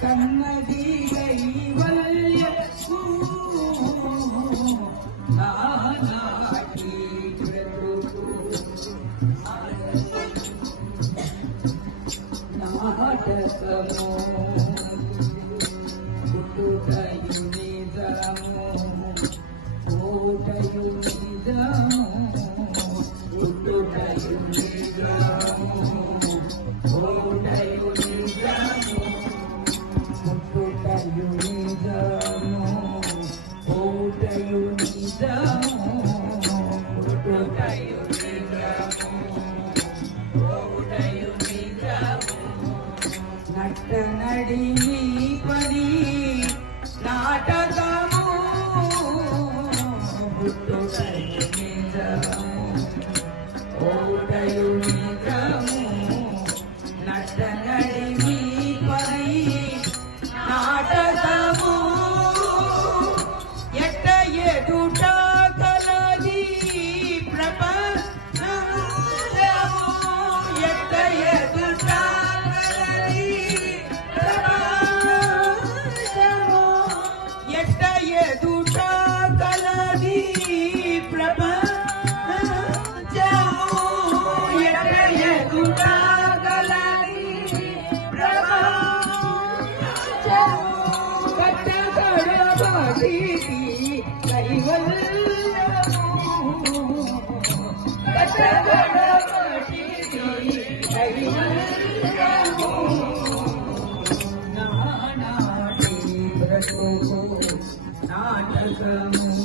కన్నది కైవల్యము నానాటి బ్రతుకు నాటకము పుట్టుకయు నిజము కోటయు నిజము పుట్టుకయు నిజము కోటయు నిజము పుట్టుకయు నిజము కోటయు నిజము పుట్టుకయు నిజము కోటయు నిజము నట్ట నడిమి పడి నాటకము పుట్టుకయు నిజము కోటయు నిజము నట్ట నడిమి పడి నాటకము ఎట్ట ఎదుట కలది ప్రపంచము ఎట్ట ఎదుట కలది ప్రపంచము ఎట్ట ఎదుట కలది ప్రపంచము ఎట్ట ఎదుట కలది ప్రపంచము కట్టబడబడి కైవల్యము కట్టబడబడి కైవల్యము నానాటి బ్రతుకు నాటకము